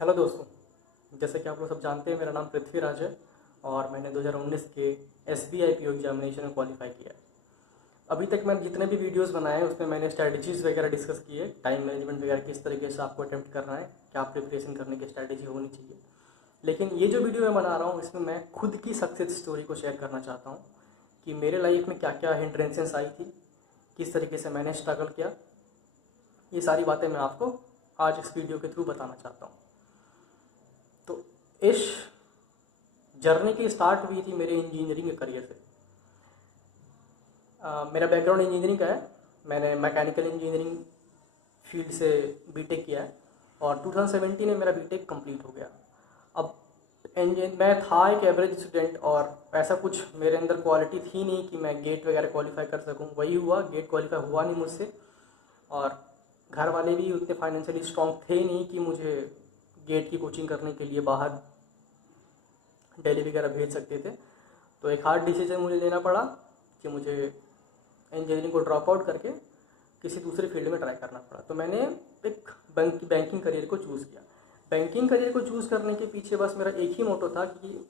Hello दोस्तों, जैसे कि आप लोग सब जानते हैं मेरा नाम पृथ्वीराज है और मैंने 2019 के SBI PO एग्जामिनेशन में क्वालिफाई किया है। अभी तक मैंने जितने भी वीडियोस बनाए हैं उसमें मैंने स्ट्रैटेजीज़ वगैरह डिस्कस की है, टाइम मैनेजमेंट वगैरह किस तरीके से आपको अटेम्प्ट करना है, क्या प्रिपरेशन करने की स्ट्रैटेजी होनी चाहिए। लेकिन ये जो वीडियो मैं बना रहा हूँ इसमें मैं खुद की सक्सेस स्टोरी को शेयर करना चाहता हूँ कि मेरे लाइफ में क्या क्या हिंड्रेंसेस आई थी, किस तरीके से मैंने स्ट्रगल किया। ये सारी बातें मैं आपको आज इस वीडियो के थ्रू बताना चाहता हूँ। तो इस जर्नी की स्टार्ट हुई थी मेरे इंजीनियरिंग के करियर से। मेरा बैकग्राउंड इंजीनियरिंग का है। मैंने मैकेनिकल इंजीनियरिंग फील्ड से बीटेक किया है और 2017 में मेरा बीटेक कंप्लीट हो गया। अब मैं था एक एवरेज स्टूडेंट और ऐसा कुछ मेरे अंदर क्वालिटी थी नहीं कि मैं गेट वगैरह क्वालिफाई कर सकूं। वही हुआ, गेट क्वालिफाई हुआ नहीं मुझसे और घर वाले भी उतने फाइनेंशियली स्ट्रॉन्ग थे नहीं कि मुझे गेट की कोचिंग करने के लिए बाहर दिल्ली वगैरह भेज सकते थे। तो एक हार्ड डिसीजन मुझे लेना पड़ा कि मुझे इंजीनियरिंग को ड्रॉप आउट करके किसी दूसरे फील्ड में ट्राई करना पड़ा। तो मैंने एक बैंकिंग करियर को चूज़ किया। बैंकिंग करियर को चूज़ करने के पीछे बस मेरा एक ही मोटो था कि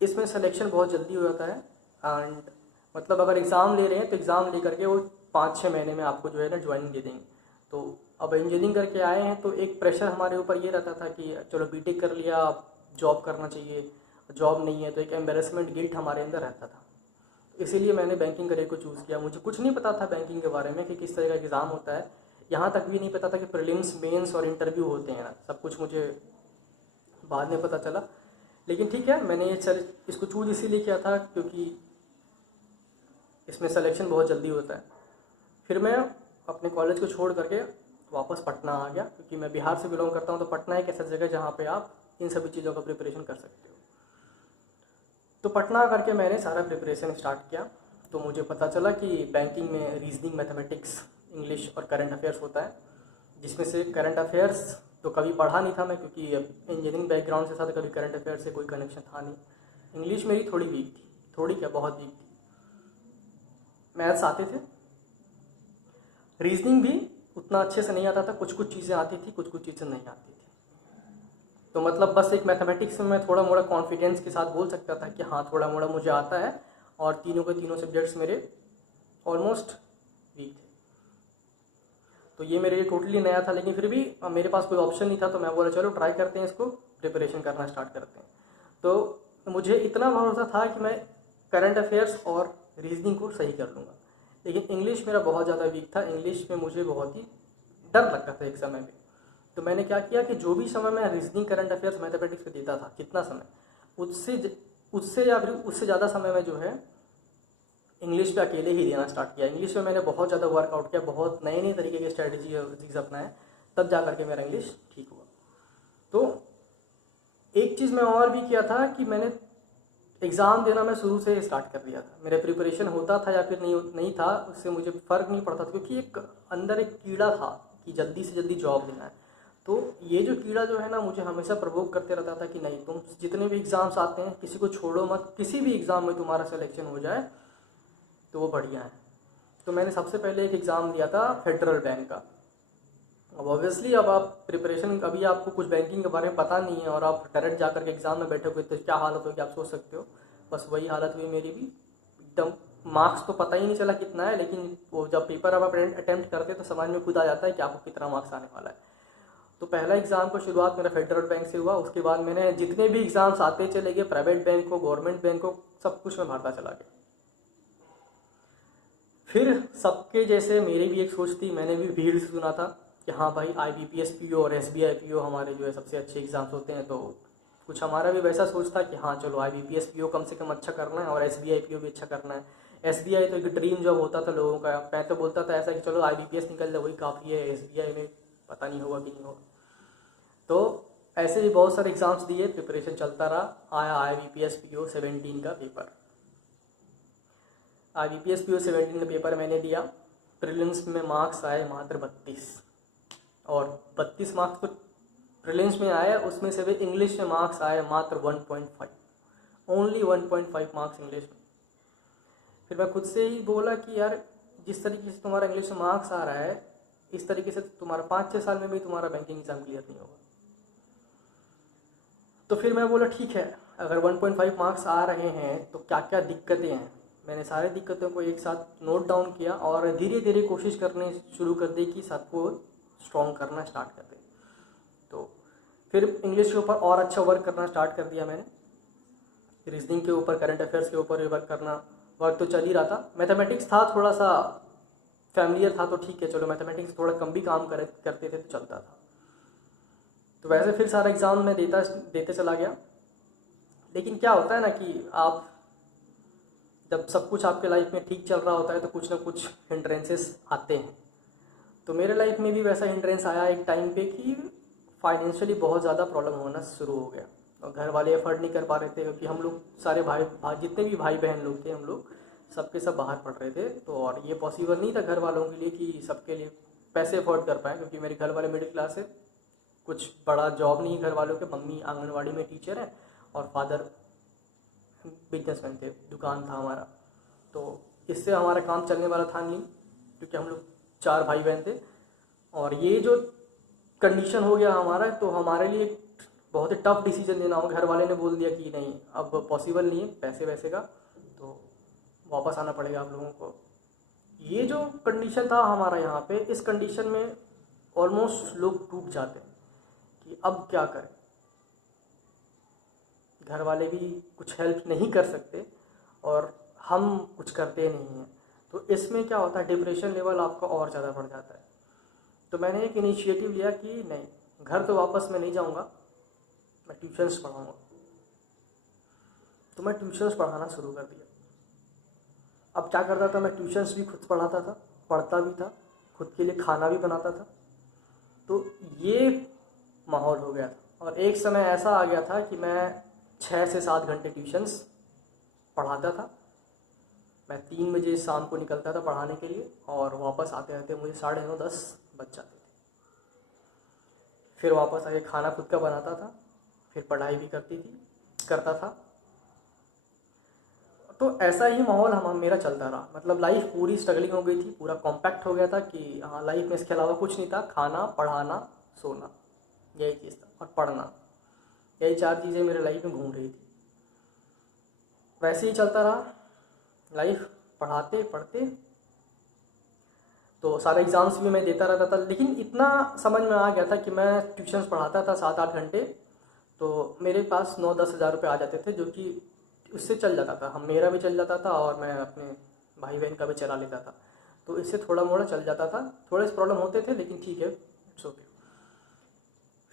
इसमें सिलेक्शन बहुत जल्दी हो जाता है एंड मतलब अगर एग्ज़ाम ले रहे हैं तो एग्ज़ाम ले करके वो 5-6 महीने में आपको जो है ना ज्वाइनिंग दे देंगे। तो अब इंजीनियरिंग करके आए हैं तो एक प्रेशर हमारे ऊपर ये रहता था कि चलो बीटेक कर लिया, अब जॉब करना चाहिए, जॉब नहीं है तो एक एम्बेरसमेंट गिल्ट हमारे अंदर रहता था। इसीलिए मैंने बैंकिंग करियर को चूज़ किया। मुझे कुछ नहीं पता था बैंकिंग के बारे में कि किस तरह का एग्ज़ाम होता है। यहाँ तक भी नहीं पता था कि प्रीलिम्स, मेंस और इंटरव्यू होते हैं ना, सब कुछ मुझे बाद में पता चला। लेकिन ठीक है, मैंने ये इसको चूज़ इसीलिए किया था क्योंकि इसमें सिलेक्शन बहुत जल्दी होता है। फिर मैं अपने कॉलेज को छोड़ करके वापस पटना आ गया क्योंकि मैं बिहार से बिलोंग करता हूँ। तो पटना एक ऐसा जगह जहाँ पे आप इन सभी चीज़ों का प्रिपरेशन कर सकते हो। तो पटना करके मैंने सारा प्रिपरेशन स्टार्ट किया। तो मुझे पता चला कि बैंकिंग में रीजनिंग, मैथमेटिक्स, इंग्लिश और करंट अफेयर्स होता है, जिसमें से करंट अफेयर्स तो कभी पढ़ा नहीं था मैं क्योंकि इंजीनियरिंग बैकग्राउंड से था तो कभी करंट अफेयर्स से कोई कनेक्शन था नहीं। इंग्लिश मेरी थोड़ी वीक थी, थोड़ी क्या बहुत वीक थी। मैथ्स आते थे, रीजनिंग भी उतना अच्छे से नहीं आता था, कुछ कुछ चीज़ें आती थी, कुछ कुछ चीज़ें नहीं आती थी। तो मतलब बस एक मैथमेटिक्स में मैं थोड़ा मोड़ा कॉन्फिडेंस के साथ बोल सकता था कि हाँ थोड़ा मोड़ा मुझे आता है और तीनों के तीनों सब्जेक्ट्स मेरे ऑलमोस्ट वीक थे। तो ये मेरे लिए टोटली नया था, लेकिन फिर भी मेरे पास कोई ऑप्शन नहीं था तो मैं बोला चलो ट्राई करते हैं, इसको प्रिपरेशन करना स्टार्ट करते हैं। तो मुझे इतना भरोसा था कि मैं करंट अफेयर्स और रीजनिंग को सही कर लूँगा। लेकिन इंग्लिश मेरा बहुत ज़्यादा वीक था। इंग्लिश में मुझे बहुत ही डर लगता था एक समय में। तो मैंने क्या किया कि जो भी समय मैं रीजनिंग, करंट अफेयर्स, मैथमेटिक्स पे देता था, जितना समय, उससे या फिर उससे ज़्यादा समय में जो है इंग्लिश पे अकेले ही देना स्टार्ट किया। इंग्लिश में मैंने बहुत ज़्यादा वर्कआउट किया, बहुत नए नए तरीके की स्ट्रैटेजी अपनाए, तब जा करके मेरा इंग्लिश ठीक हुआ। तो एक चीज़ मैं और भी किया था कि मैंने एग्ज़ाम देना मैं शुरू से स्टार्ट कर दिया था। मेरा प्रिपरेशन होता था या फिर नहीं था, उससे मुझे फ़र्क नहीं पड़ता था क्योंकि एक अंदर एक कीड़ा था कि जल्दी से जल्दी जॉब लेना है। तो ये जो कीड़ा जो है ना मुझे हमेशा प्रवोक करते रहता था कि नहीं, तुम जितने भी एग्ज़ाम्स आते हैं किसी को छोड़ो मत, किसी भी एग्ज़ाम में तुम्हारा सिलेक्शन हो जाए तो वो बढ़िया है। तो मैंने सबसे पहले एक एग्ज़ाम दिया था फेडरल बैंक का। अब ऑब्वियसली अब आप प्रिपरेशन, अभी आपको कुछ बैंकिंग के बारे में पता नहीं है और आप डायरेक्ट जा करके एग्ज़ाम में बैठोगे तो क्या हालत होगी आप सोच सकते हो। बस वही हालत हुई मेरी भी एकदम। मार्क्स तो पता ही नहीं चला कितना है, लेकिन वो जब पेपर आप अटेम्प्ट करते तो समझ में खुद आ जाता है कि आपको कितना मार्क्स आने वाला है। तो पहला एग्ज़ाम का शुरुआत मेरा फेडरल बैंक से हुआ। उसके बाद मैंने जितने भी एग्ज़ाम्स आते चले गए, प्राइवेट बैंक को, गवर्नमेंट बैंक को, सब कुछ मैं भरता चला गया। फिर सबके जैसे मेरी भी एक सोच थी, मैंने भी भीड़ से सुना था कि हाँ भाई IBPS PO और SBI PO हमारे जो है सबसे अच्छे एग्ज़ाम्स होते हैं। तो कुछ हमारा भी वैसा सोच था कि हाँ चलो IBPS PO कम से कम अच्छा करना है और SBI PO भी अच्छा करना है। SBI तो एक ड्रीम जॉब होता था लोगों का। मैं तो बोलता था ऐसा कि चलो IBPS निकल जाए वही काफ़ी है, SBI में पता नहीं होगा कि नहीं होगा। तो ऐसे ही बहुत सारे एग्ज़ाम्स दिए, प्रिपरेशन चलता रहा। आया IBPS PO 17 का पेपर। IBPS PO 17 का पेपर मैंने दिया। प्रीलिम्स में मार्क्स आए मात्र 32 और 32 मार्क्स तो प्रीलिम्स में आया, उसमें से भी इंग्लिश में मार्क्स आए मात्र 1.5, ओनली 1.5 मार्क्स इंग्लिश में। फिर मैं खुद से ही बोला कि यार जिस तरीके से तुम्हारा इंग्लिश में मार्क्स आ रहा है, इस तरीके से तुम्हारा 5-6 साल में भी तुम्हारा बैंकिंग एग्जाम क्लियर नहीं होगा। तो फिर मैं बोला ठीक है, अगर 1.5 मार्क्स आ रहे हैं तो क्या क्या दिक्कतें हैं। मैंने सारी दिक्कतों को एक साथ नोट डाउन किया और धीरे धीरे कोशिश करने शुरू कर दी कि सबको स्ट्रॉन्ग करना स्टार्ट कर दें। तो फिर इंग्लिश के ऊपर और अच्छा वर्क करना स्टार्ट कर दिया मैंने। रीजनिंग के ऊपर, करंट अफेयर्स के ऊपर वर्क करना, वर्क तो चल ही रहा था। मैथमेटिक्स था थोड़ा सा फैमिलियर था तो ठीक है, चलो मैथमेटिक्स थोड़ा कम भी काम करते थे तो चलता था। तो वैसे फिर सारा एग्ज़ाम मैं देते चला गया। लेकिन क्या होता है ना कि आप जब सब कुछ आपके लाइफ में ठीक चल रहा होता है तो कुछ ना कुछ हिंड्रेंसेस आते हैं। तो मेरे लाइफ में भी वैसा हिंड्रेंस आया एक टाइम पे कि फाइनेंशियली बहुत ज़्यादा प्रॉब्लम होना शुरू हो गया और घर वाले एफर्ट नहीं कर पा रहे थे, क्योंकि हम लोग सारे जितने भी भाई बहन लोग थे हम लोग सबके सब बाहर पढ़ रहे थे। तो और ये पॉसिबल नहीं था घर वालों के लिए कि सबके लिए पैसे अफोर्ड कर पाएँ, क्योंकि मेरे घर वाले मिडिल क्लास है, कुछ बड़ा जॉब नहीं घर वालों के। मम्मी आंगनवाड़ी में टीचर है और फादर बिजनेसमैन थे, दुकान था हमारा। तो इससे हमारा काम चलने वाला था नहीं, क्योंकि हम लोग 4 भाई बहन थे। और ये जो कंडीशन हो गया हमारा, तो हमारे लिए बहुत ही टफ डिसीजन लेना हो। घर वाले ने बोल दिया कि नहीं, अब पॉसिबल नहीं है पैसे वैसे का, तो वापस आना पड़ेगा आप लोगों को। ये जो कंडीशन था हमारा यहाँ पे, इस कंडीशन में ऑलमोस्ट लोग टूट जाते हैं कि अब क्या करें। घर वाले भी कुछ हेल्प नहीं कर सकते और हम कुछ करते नहीं हैं। तो इसमें क्या होता है, डिप्रेशन लेवल आपका और ज़्यादा बढ़ जाता है। तो मैंने एक इनिशिएटिव लिया कि नहीं, घर तो वापस मैं नहीं जाऊंगा, मैं ट्यूशन्स पढ़ाऊंगा। तो मैं ट्यूशन्स पढ़ाना शुरू कर दिया। अब क्या करता था, मैं ट्यूशन्स भी खुद पढ़ाता था, पढ़ता भी था, खुद के लिए खाना भी बनाता था। तो ये माहौल हो गया था। और एक समय ऐसा आ गया था कि मैं 6 से 7 घंटे ट्यूशन्स पढ़ाता था। मैं 3 बजे शाम को निकलता था पढ़ाने के लिए और वापस आते आते मुझे 9:30 10 बज जाते थे। फिर वापस आके खाना खुद का बनाता था, फिर पढ़ाई भी करता था। तो ऐसा ही माहौल मेरा चलता रहा। मतलब लाइफ पूरी स्ट्रगलिंग हो गई थी, पूरा कॉम्पैक्ट हो गया था कि हाँ, लाइफ में इसके अलावा कुछ नहीं था। खाना, पढ़ाना, सोना, यही चीज़ था, और पढ़ना, यही 4 चीज़ें मेरे लाइफ में घूम रही थी। वैसे ही चलता रहा लाइफ, पढ़ाते पढ़ते। तो सारे एग्ज़ाम्स भी मैं देता रहता था। लेकिन इतना समझ में आ गया था कि मैं ट्यूशन्स पढ़ाता था 7-8 घंटे, तो मेरे पास 9-10 हज़ार रुपये आ जाते थे, जो कि उससे चल जाता था। मेरा भी चल जाता था और मैं अपने भाई बहन का भी चला लेता था। तो इससे थोड़ा मोड़ा चल जाता था। थोड़े से प्रॉब्लम होते थे लेकिन ठीक है, इट्स ओके।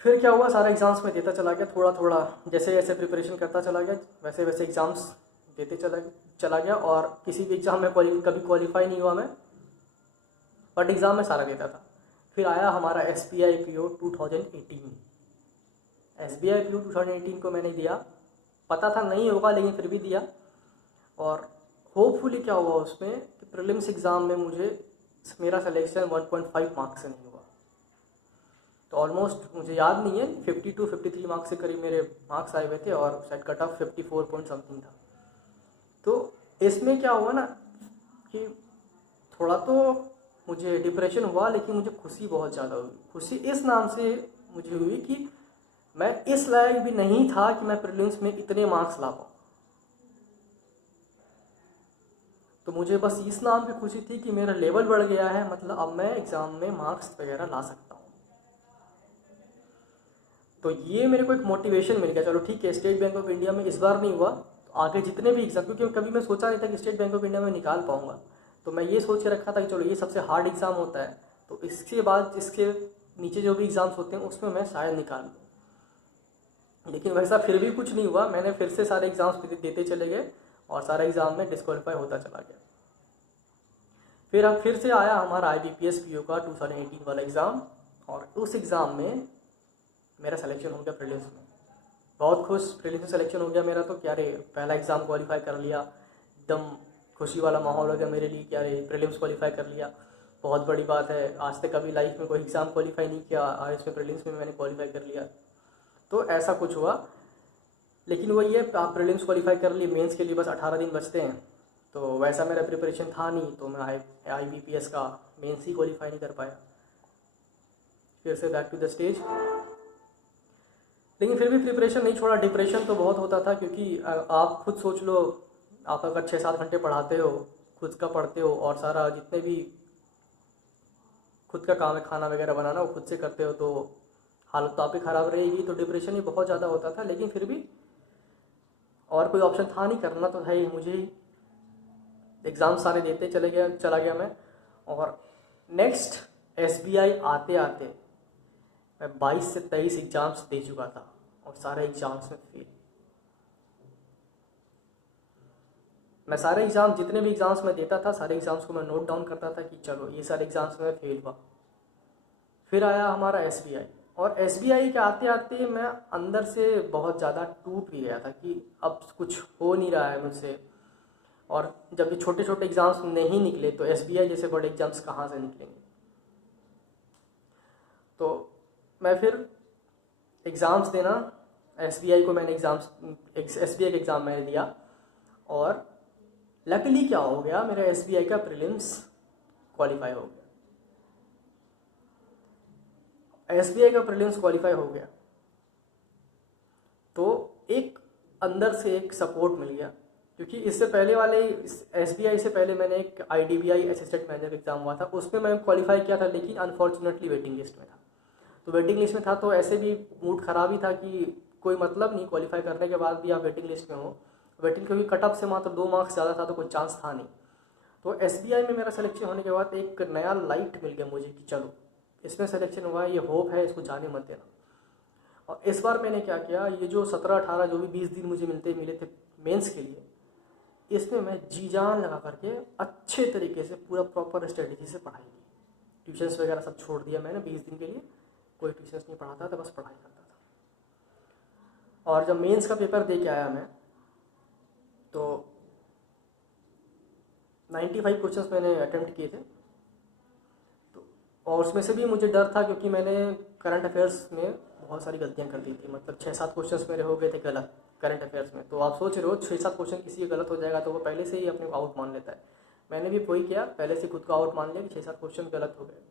फिर क्या हुआ, सारे एग्ज़ाम्स में देता चला गया, थोड़ा थोड़ा जैसे जैसे प्रिपरेशन करता चला गया वैसे वैसे एग्ज़ाम्स देते चला गया। और किसी भी एग्ज़ाम में कभी क्वालिफाई नहीं हुआ मैं, बट एग्ज़ाम में सारा देता था। फिर आया हमारा SBI PO 2018। SBI PO 2018 को मैंने दिया, पता था नहीं होगा लेकिन फिर भी दिया। और होपफुली क्या हुआ उसमें कि प्रीलिम्स एग्ज़ाम में मेरा सिलेक्शन 1.5 मार्क्स से नहीं हुआ। तो ऑलमोस्ट मुझे याद नहीं है, 52-53 मार्क्स के करीब मेरे मार्क्स आए हुए थे और शायद कट ऑफ 54 पॉइंट समथिंग था। तो इसमें क्या हुआ ना कि थोड़ा तो मुझे डिप्रेशन हुआ, लेकिन मुझे खुशी बहुत ज़्यादा हुई। खुशी इस नाम से मुझे हुई कि मैं इस लायक भी नहीं था कि मैं प्रीलिम्स में इतने मार्क्स ला पाऊँ। तो मुझे बस इस नाम की खुशी थी कि मेरा लेवल बढ़ गया है, मतलब अब मैं एग्ज़ाम में मार्क्स वगैरह ला सकता हूँ। तो ये मेरे को एक मोटिवेशन मिल गया, चलो ठीक है, स्टेट बैंक ऑफ इंडिया में इस बार नहीं हुआ तो आगे जितने भी एग्ज़ाम, क्योंकि कभी मैं सोचा नहीं था कि स्टेट बैंक ऑफ इंडिया में निकाल पाऊँगा। तो मैं ये सोच के रखा था कि चलो ये सबसे हार्ड एग्ज़ाम होता है, तो इसके बाद इसके नीचे जो भी एग्ज़ाम्स होते हैं उसमें मैं शायद निकाल लूँ। लेकिन वैसा फिर भी कुछ नहीं हुआ। मैंने फिर से सारे एग्ज़ाम्स देते चले गए और सारे एग्ज़ाम में डिस्क्वालीफाई होता चला गया। फिर से आया हमारा IBPS PO का 2018 वाला एग्ज़ाम, और उस एग्ज़ाम में मेरा सिलेक्शन हो गया प्रीलिम्स में। बहुत खुश, प्रीलिम्स में सिलेक्शन हो गया मेरा, तो क्या रे, पहला एग्ज़ाम क्वालिफाई कर लिया, एकदम खुशी वाला माहौल हो गया मेरे लिए। क्या रे, प्रीलिम्स क्वालिफाई कर लिया, बहुत बड़ी बात है। आज तक कभी लाइफ में कोई एग्ज़ाम क्वालिफाई नहीं किया और इसमें प्रीलिम्स में मैंने क्वालिफाई कर लिया। तो ऐसा कुछ हुआ। लेकिन वही है, आप प्रीलिम्स क्वालिफाई कर लिए, मेंस के लिए बस 18 दिन बचते हैं। तो वैसा मेरा प्रिपरेशन था नहीं, तो मैं IBPS का मेंस ही क्वालिफाई नहीं कर पाया। फिर से बैक टू द स्टेज। लेकिन फिर भी प्रिपरेशन नहीं छोड़ा। डिप्रेशन तो बहुत होता था, क्योंकि आप खुद सोच लो, आप अगर 6-7 घंटे पढ़ाते हो, खुद का पढ़ते हो, और सारा जितने भी खुद का काम है, खाना वगैरह बनाना, वो खुद से करते हो, तो हालत तो आपकी ख़राब रहेगी। तो डिप्रेशन ही बहुत ज़्यादा होता था। लेकिन फिर भी और कोई ऑप्शन था नहीं, करना तो है ही मुझे ही। एग्ज़ाम सारे देते चला गया मैं। और नेक्स्ट SBI आते आते मैं 22 से 23 एग्ज़ाम्स दे चुका था, और सारे एग्ज़ाम्स में फेल। मैं सारे एग्ज़ाम, जितने भी एग्ज़ाम्स मैं देता था, सारे एग्ज़ाम्स को मैं नोट डाउन करता था कि चलो ये सारे एग्ज़ाम्स में फेल हुआ। फिर आया हमारा SBI, और SBI के आते आते मैं अंदर से बहुत ज़्यादा टूट भी गया था कि अब कुछ हो नहीं रहा है मुझसे। और जब ये छोटे छोटे एग्ज़ाम्स नहीं निकले, तो SBI जैसे बड़े एग्ज़ाम्स कहाँ से निकलेंगे। तो मैं फिर एग्ज़ाम्स देना, SBI को मैंने SBI का एग्ज़ाम मैंने दिया। और लकीली क्या हो गया, मेरा SBI का प्रीलिम्स क्वालिफाई हो गया। SBI का प्रीलिम्स क्वालिफाई हो गया तो एक अंदर से एक सपोर्ट मिल गया, क्योंकि इससे पहले वाले SBI से पहले मैंने एक IDBI असिस्टेंट मैनेजर एग्ज़ाम हुआ था, उसमें मैं क्वालिफाई किया था, लेकिन अनफॉर्चुनेटली वेटिंग लिस्ट में था। तो वेटिंग लिस्ट में था तो ऐसे भी मूड ख़राब ही था कि कोई मतलब नहीं, क्वालिफाई करने के बाद भी आप वेटिंग लिस्ट में हो। वेटिंग, क्योंकि कट ऑफ से मात्र 2 मार्क्स ज़्यादा था, तो कोई चांस था नहीं। तो SBI में मेरा सिलेक्शन होने के बाद एक नया लाइट मिल गया मुझे कि चलो इसमें सिलेक्शन हुआ है, ये होप है, इसको जाने मत देना। और इस बार मैंने क्या किया, ये जो 17-18 जो भी 20 दिन मुझे मिले थे मेंस के लिए, इसमें मैं जी जान लगा करके अच्छे तरीके से पूरा प्रॉपर स्ट्रेटजी से पढ़ाई की। ट्यूशन्स वगैरह सब छोड़ दिया मैंने 20 दिन के लिए, कोई ट्यूशन्स नहीं पढ़ाता था, बस पढ़ाई करता था। और जब मेंस का पेपर दे के आया मैं, तो 95 क्वेश्चंस मैंने अटेम्प्ट किए थे। तो और उसमें से भी मुझे डर था, क्योंकि मैंने करंट अफेयर्स में बहुत सारी गलतियां कर दी थी। मतलब 6-7 क्वेश्चंस मेरे हो गए थे गलत करंट अफेयर्स में। तो आप सोच रहे हो 6-7 क्वेश्चन किसी का गलत हो जाएगा तो वो पहले से ही अपने को आउट मान लेता है। मैंने भी वही किया, पहले से खुद को आउट मान लिया कि 6-7 क्वेश्चन गलत हो गए,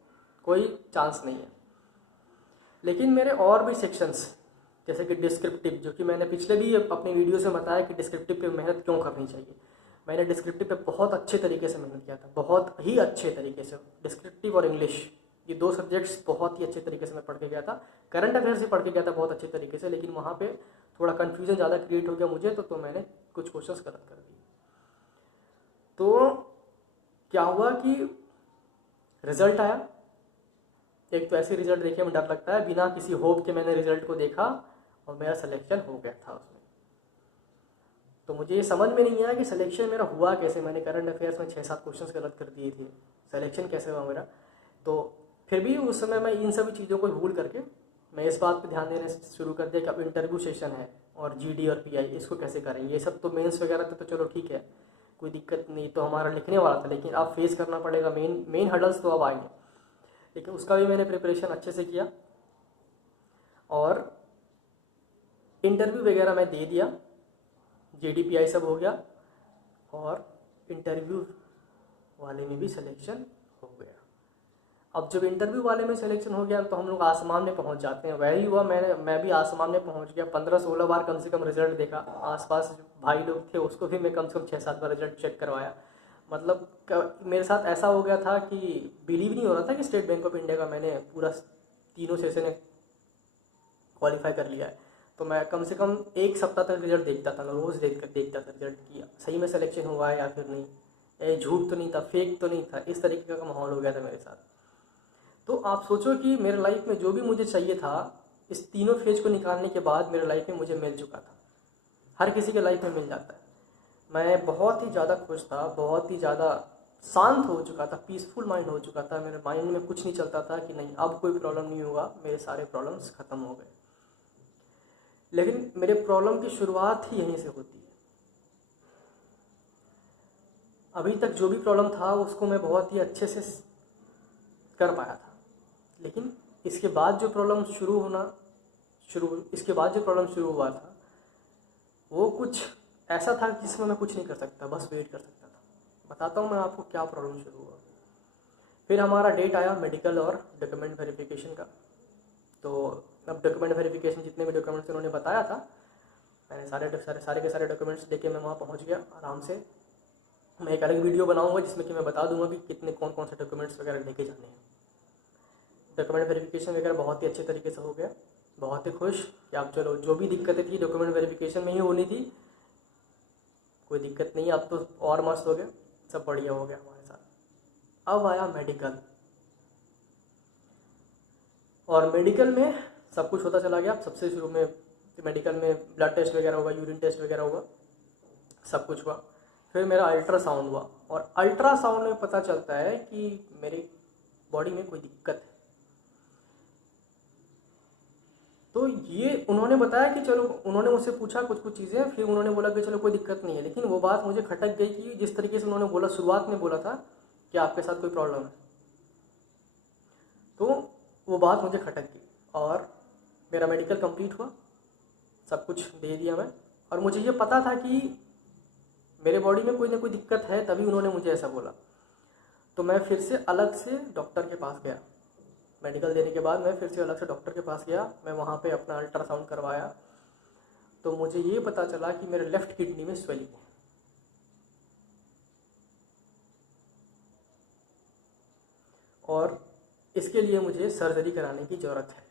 कोई चांस नहीं है। लेकिन मेरे और भी सेक्शंस, जैसे कि डिस्क्रिप्टिव, जो कि मैंने पिछले भी अपने वीडियो से बताया कि डिस्क्रिप्टिव पे मेहनत क्यों करनी चाहिए। मैंने डिस्क्रिप्टिव पे बहुत अच्छे तरीके से मेहनत किया था, बहुत ही अच्छे तरीके से। डिस्क्रिप्टिव और इंग्लिश, ये 2 सब्जेक्ट्स बहुत ही अच्छे तरीके से मैं पढ़ के गया था। करंट अफेयर से पढ़ के गया था बहुत अच्छे तरीके से, लेकिन वहाँ पे थोड़ा कन्फ्यूजन ज़्यादा क्रिएट हो गया मुझे, तो मैंने कुछ क्वेश्चन गलत कर दिए। तो क्या हुआ कि रिजल्ट आया। एक तो ऐसे रिजल्ट देखने में डर लगता है, बिना किसी होप के मैंने रिजल्ट को देखा और मेरा सिलेक्शन हो गया था उसमें। तो मुझे ये समझ में नहीं आया कि सिलेक्शन मेरा हुआ कैसे। मैंने करंट अफेयर्स में 6-7 क्वेश्चंस गलत कर दिए थे, सिलेक्शन कैसे हुआ मेरा। तो फिर भी उस समय मैं इन सभी चीज़ों को भूल करके मैं इस बात पे ध्यान देना शुरू कर दिया कि अब इंटरव्यू सेशन है, और GD और PI इसको कैसे करें। ये सब तो मेंस वगैरह तो चलो ठीक है, कोई दिक्कत नहीं, तो हमारा लिखने वाला था। लेकिन अब फेस करना पड़ेगा मेन हर्डल्स, तो अब आएंगे। लेकिन उसका भी मैंने प्रिपरेशन अच्छे से किया, और इंटरव्यू वगैरह मैं दे दिया, GD PI सब हो गया, और इंटरव्यू वाले में भी सिलेक्शन हो गया। अब जब इंटरव्यू वाले में सिलेक्शन हो गया तो हम लोग आसमान में पहुंच जाते हैं। वही हुआ, मैं भी आसमान में पहुंच गया। 15-16 बार कम से कम रिजल्ट देखा। आसपास जो भाई लोग थे उसको भी मैं कम से कम 6-7 बार रिजल्ट चेक करवाया। मतलब मेरे साथ ऐसा हो गया था कि बिलीव नहीं हो रहा था कि स्टेट बैंक ऑफ इंडिया का मैंने पूरा तीनों सेशन क्वालिफाई कर लिया है। तो मैं कम से कम 1 सप्ताह तक रिजल्ट देखता था, मैं रोज़ देखता था रिजल्ट की सही में सिलेक्शन हुआ है या फिर नहीं, झूठ तो नहीं था, फेक तो नहीं था। इस तरीके का माहौल हो गया था मेरे साथ। तो आप सोचो कि मेरे लाइफ में जो भी मुझे चाहिए था, इस तीनों फेज को निकालने के बाद मेरे लाइफ में मुझे मिल चुका था। हर किसी के लाइफ में मिल जाता है। मैं बहुत ही ज़्यादा खुश था, बहुत ही ज़्यादा शांत हो चुका था, पीसफुल माइंड हो चुका था। मेरे माइंड में कुछ नहीं चलता था कि नहीं अब कोई प्रॉब्लम नहीं होगा, मेरे सारे प्रॉब्लम्स ख़त्म हो गए। लेकिन मेरे प्रॉब्लम की शुरुआत ही यहीं से होती है। अभी तक जो भी प्रॉब्लम था उसको मैं बहुत ही अच्छे से कर पाया था, लेकिन इसके बाद जो प्रॉब्लम शुरू हुआ था, वो कुछ ऐसा था जिसमें मैं कुछ नहीं कर सकता, बस वेट कर सकता था। बताता हूँ मैं आपको क्या प्रॉब्लम शुरू हुआ। फिर हमारा डेट आया मेडिकल और डॉक्यूमेंट वेरिफिकेशन का। तो अब डॉक्यूमेंट वेरिफिकेशन जितने भी डॉक्यूमेंट्स उन्होंने बताया था, मैंने सारे के सारे डॉक्यूमेंट्स लेके मैं वहाँ पहुँच गया आराम से। मैं एक अलग वीडियो बनाऊंगा जिसमें कि मैं बता दूंगा कि कितने कौन कौन से डॉक्यूमेंट्स वगैरह लेके जाने हैं। डॉक्यूमेंट वेरिफिकेशन वगैरह बहुत ही अच्छे तरीके से हो गया, बहुत ही खुश कि आप चलो जो भी दिक्कतें थी डॉक्यूमेंट वेरिफिकेशन में ही होनी थी, कोई दिक्कत नहीं, अब तो और मस्त हो गया, सब बढ़िया हो गया हमारे साथ। अब आया मेडिकल, और मेडिकल में सब कुछ होता चला गया। सबसे शुरू में मेडिकल में ब्लड टेस्ट वगैरह होगा, यूरिन टेस्ट वगैरह होगा, सब कुछ हुआ। फिर मेरा अल्ट्रासाउंड हुआ, और अल्ट्रासाउंड में पता चलता है कि मेरे बॉडी में कोई दिक्कत है। तो ये उन्होंने बताया कि चलो, उन्होंने मुझसे पूछा कुछ कुछ चीज़ें, फिर उन्होंने बोला कि चलो कोई दिक्कत नहीं है। लेकिन वो बात मुझे खटक गई कि जिस तरीके से उन्होंने बोला, शुरुआत में बोला था कि आपके साथ कोई प्रॉब्लम है, तो वो बात मुझे खटक गई। और मेरा मेडिकल कंप्लीट हुआ, सब कुछ दे दिया मैं, और मुझे ये पता था कि मेरे बॉडी में कोई ना कोई दिक्कत है, तभी उन्होंने मुझे ऐसा बोला। तो मैं फिर से अलग से डॉक्टर के पास गया। मेडिकल देने के बाद मैं फिर से अलग से डॉक्टर के पास गया, मैं वहाँ पे अपना अल्ट्रासाउंड करवाया। तो मुझे ये पता चला कि मेरे लेफ़्ट किडनी में स्वेलिंग है, और इसके लिए मुझे सर्जरी कराने की ज़रूरत है।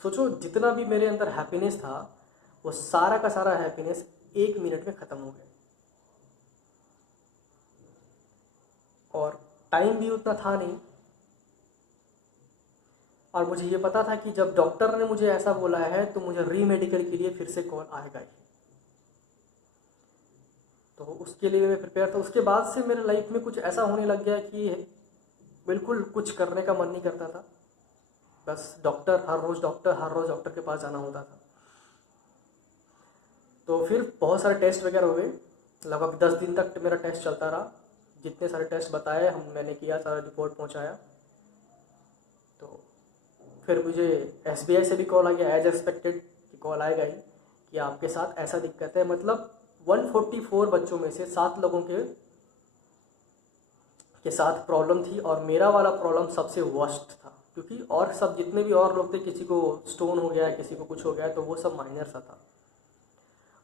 सोचो, जितना भी मेरे अंदर हैप्पीनेस था, वो सारा का सारा हैप्पीनेस 1 मिनट में ख़त्म हो गया। और टाइम भी उतना था नहीं, और मुझे ये पता था कि जब डॉक्टर ने मुझे ऐसा बोला है तो मुझे री मेडिकल के लिए फिर से कॉल आएगा ही। तो उसके लिए मैं प्रिपेयर था। उसके बाद से मेरे लाइफ में कुछ ऐसा होने लग गया कि बिल्कुल कुछ करने का मन नहीं करता था, बस हर रोज़ डॉक्टर के पास जाना होता था। तो फिर बहुत सारे टेस्ट वगैरह हो गए, लगभग 10 दिन तक मेरा टेस्ट चलता रहा। जितने सारे टेस्ट बताए मैंने किया, सारा रिपोर्ट पहुंचाया। तो फिर मुझे SBI से भी कॉल आ गया, एज एक्सपेक्टेड कि कॉल आएगा ही कि आपके साथ ऐसा दिक्कत है। मतलब 144 बच्चों में से 7 लोगों के साथ प्रॉब्लम थी, और मेरा वाला प्रॉब्लम सबसे वर्स्ट था, क्योंकि और सब जितने भी और लोग थे, किसी को स्टोन हो गया, किसी को कुछ हो गया, तो वो सब माइनर सा था।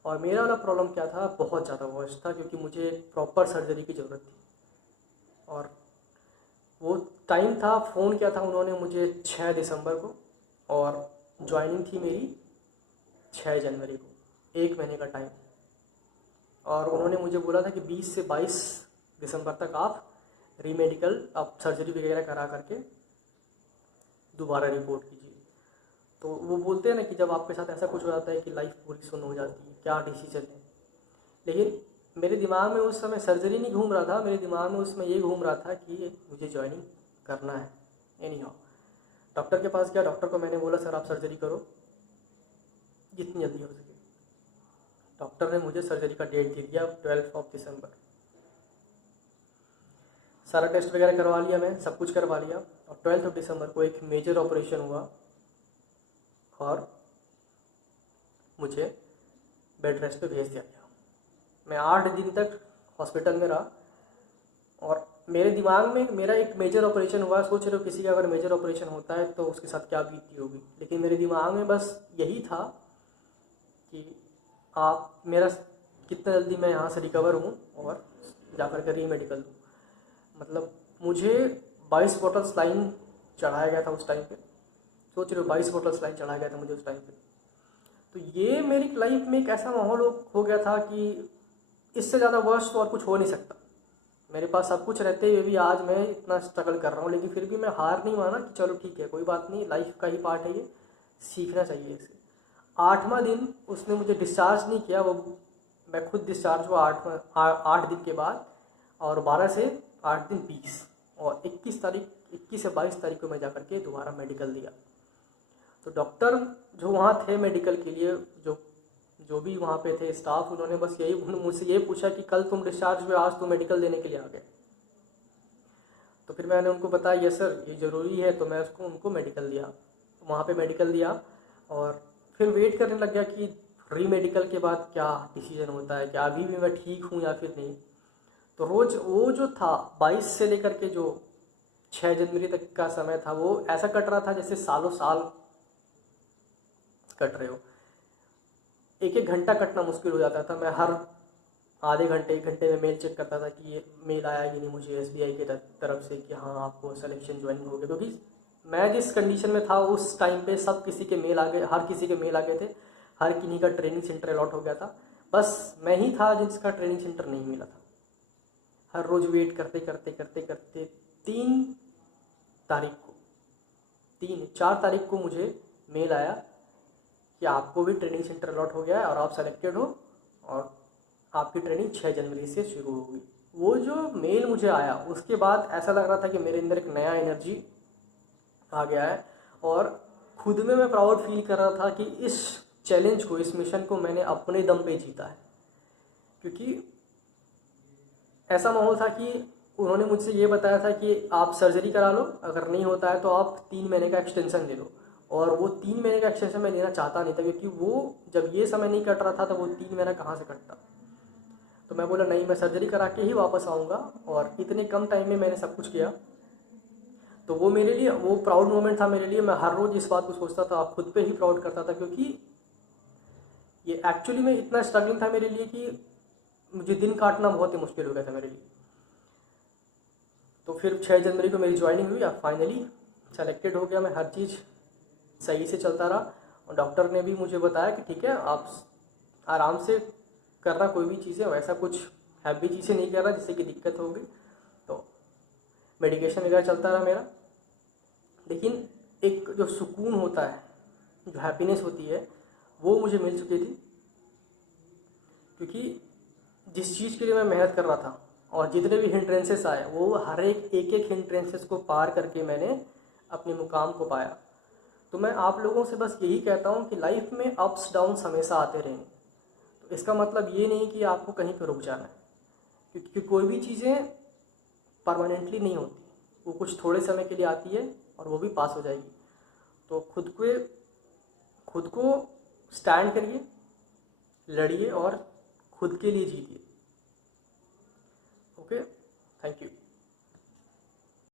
और मेरा वाला प्रॉब्लम क्या था, बहुत ज़्यादा वर्स्ट था, क्योंकि मुझे प्रॉपर सर्जरी की ज़रूरत थी। और वो टाइम था, फ़ोन किया था उन्होंने मुझे 6 दिसंबर को, और ज्वाइनिंग थी मेरी 6 जनवरी को, 1 महीने का टाइम। और उन्होंने मुझे बोला था कि 20 से 22 दिसंबर तक आप रीमेडिकल, आप सर्जरी वगैरह करा करके दोबारा रिपोर्ट कीजिए। तो वो बोलते हैं ना कि जब आपके साथ ऐसा कुछ हो जाता है कि लाइफ पूरी सुन्न हो जाती है, क्या डिसीजन है। लेकिन मेरे दिमाग में उस समय सर्जरी नहीं घूम रहा था, मेरे दिमाग में उसमें ये घूम रहा था कि मुझे ज्वाइनिंग करना है। एनी हाउ, डॉक्टर के पास गया, डॉक्टर को मैंने बोला सर आप सर्जरी करो जितनी जल्दी हो सके। डॉक्टर ने मुझे सर्जरी का डेट दे दिया 12 दिसंबर। सारा टेस्ट वगैरह करवा लिया, मैं सब कुछ करवा लिया, और 12 दिसंबर को एक मेजर ऑपरेशन हुआ, और मुझे बेड रेस्ट पे भेज दिया गया। मैं 8 दिन तक हॉस्पिटल में रहा, और मेरे दिमाग में मेरा एक मेजर ऑपरेशन हुआ। सोच रहे हो किसी का अगर मेजर ऑपरेशन होता है तो उसके साथ क्या बीतती होगी, लेकिन मेरे दिमाग में बस यही था कि आप मेरा कितना जल्दी मैं यहाँ से रिकवर हूँ और जाकर के रीमेडिकल दूँ। मतलब मुझे 22 बॉटल स्लाइन चढ़ाया गया था उस टाइम पे। सोच रहे हो 22 बॉटल स्लाइन चढ़ाया गया था मुझे उस टाइम पे। तो ये मेरी लाइफ में एक ऐसा माहौल हो गया था कि इससे ज़्यादा वर्स्ट तो और कुछ हो नहीं सकता। मेरे पास सब कुछ रहते हुए भी आज मैं इतना स्ट्रगल कर रहा हूँ, लेकिन फिर भी मैं हार नहीं माना कि चलो ठीक है, कोई बात नहीं, लाइफ का ही पार्ट है, ये सीखना चाहिए इसे। 8वां दिन उसने मुझे डिस्चार्ज नहीं किया, वो मैं खुद डिस्चार्ज हुआ 8 दिन के बाद, और 12 से 8 दिन 20 और 21 से 22 तारीख को मैं जाकर के दोबारा मेडिकल दिया। तो डॉक्टर जो वहाँ थे मेडिकल के लिए, जो भी वहाँ पे थे स्टाफ, उन्होंने बस मुझसे ये पूछा कि कल तुम डिस्चार्ज हुए, आज तुम मेडिकल देने के लिए आ गए। तो फिर मैंने उनको बताया यस सर ये ज़रूरी है, तो मैं उनको मेडिकल दिया, वहाँ पे मेडिकल दिया, और फिर वेट करने लग गया कि री मेडिकल के बाद क्या डिसीजन होता है, क्या अभी भी मैं ठीक हूँ या फिर नहीं। तो रोज़ वो जो था 22 से लेकर के जो 6 जनवरी तक का समय था, वो ऐसा कट रहा था जैसे सालों साल कट रहे हो। एक एक घंटा कटना मुश्किल हो जाता था। मैं हर आधे घंटे 1 घंटे में मेल चेक करता था कि ये मेल आया कि नहीं मुझे SBI की तरफ से कि हाँ आपको सिलेक्शन ज्वाइन हो गया, क्योंकि मैं जिस कंडीशन में था उस टाइम पे सब किसी के मेल आ गए, हर किसी के मेल आ गए थे, हर किन्हीं का ट्रेनिंग सेंटर अलॉट हो गया था, बस मैं ही था जिसका ट्रेनिंग सेंटर नहीं मिला था। हर रोज़ वेट करते करते करते करते 4 तारीख को मुझे मेल आया कि आपको भी ट्रेनिंग सेंटर अलॉट हो गया है और आप सेलेक्टेड हो और आपकी ट्रेनिंग 6 जनवरी से शुरू होगी। वो जो मेल मुझे आया उसके बाद ऐसा लग रहा था कि मेरे अंदर एक नया एनर्जी आ गया है और खुद में मैं प्राउड फील कर रहा था कि इस चैलेंज को, इस मिशन को मैंने अपने दम पे जीता है। क्योंकि ऐसा माहौल था कि उन्होंने मुझसे ये बताया था कि आप सर्जरी करा लो, अगर नहीं होता है तो आप 3 महीने का एक्सटेंशन ले लो। और वो 3 महीने का एक्सटेंशन मैं लेना चाहता नहीं था, क्योंकि वो जब ये समय नहीं कट रहा था तो वो 3 महीना कहाँ से कटता। तो मैं बोला नहीं, मैं सर्जरी करा के ही वापस आऊँगा। और इतने कम टाइम में मैंने सब कुछ किया। तो वो मेरे लिए वो प्राउड मोमेंट था मेरे लिए। मैं हर रोज़ इस बात को सोचता था, खुद पे ही प्राउड करता था, क्योंकि ये एक्चुअली में इतना स्ट्रगलिंग था मेरे लिए कि मुझे दिन काटना बहुत ही मुश्किल हो गया था मेरे लिए। तो फिर 6 जनवरी को मेरी ज्वाइनिंग हुई। अब फाइनली सेलेक्टेड हो गया मैं, हर चीज़ सही से चलता रहा। और डॉक्टर ने भी मुझे बताया कि ठीक है आप आराम से करना कोई भी चीज़ें, वैसा कुछ हैवी चीज़ें नहीं करना जिससे कि दिक्कत होगी। तो मेडिकेशन वगैरह चलता रहा मेरा। लेकिन एक जो सुकून होता है, जो हैप्पीनेस होती है, वो मुझे मिल चुकी थी। क्योंकि जिस चीज़ के लिए मैं मेहनत कर रहा था और जितने भी हिंड्रेंसेस आए, वो हर एक एक हिंड्रेंसेस को पार करके मैंने अपने मुकाम को पाया। तो मैं आप लोगों से बस यही कहता हूँ कि लाइफ में अप्स डाउन्स हमेशा आते रहेंगे। तो इसका मतलब ये नहीं कि आपको कहीं पर रुक जाना है, क्योंकि कोई भी चीज़ें परमानेंटली नहीं होती, वो कुछ थोड़े समय के लिए आती है और वो भी पास हो जाएगी। तो खुद को स्टैंड करिए, लड़िए और खुद के लिए जीतिए। Okay, thank you.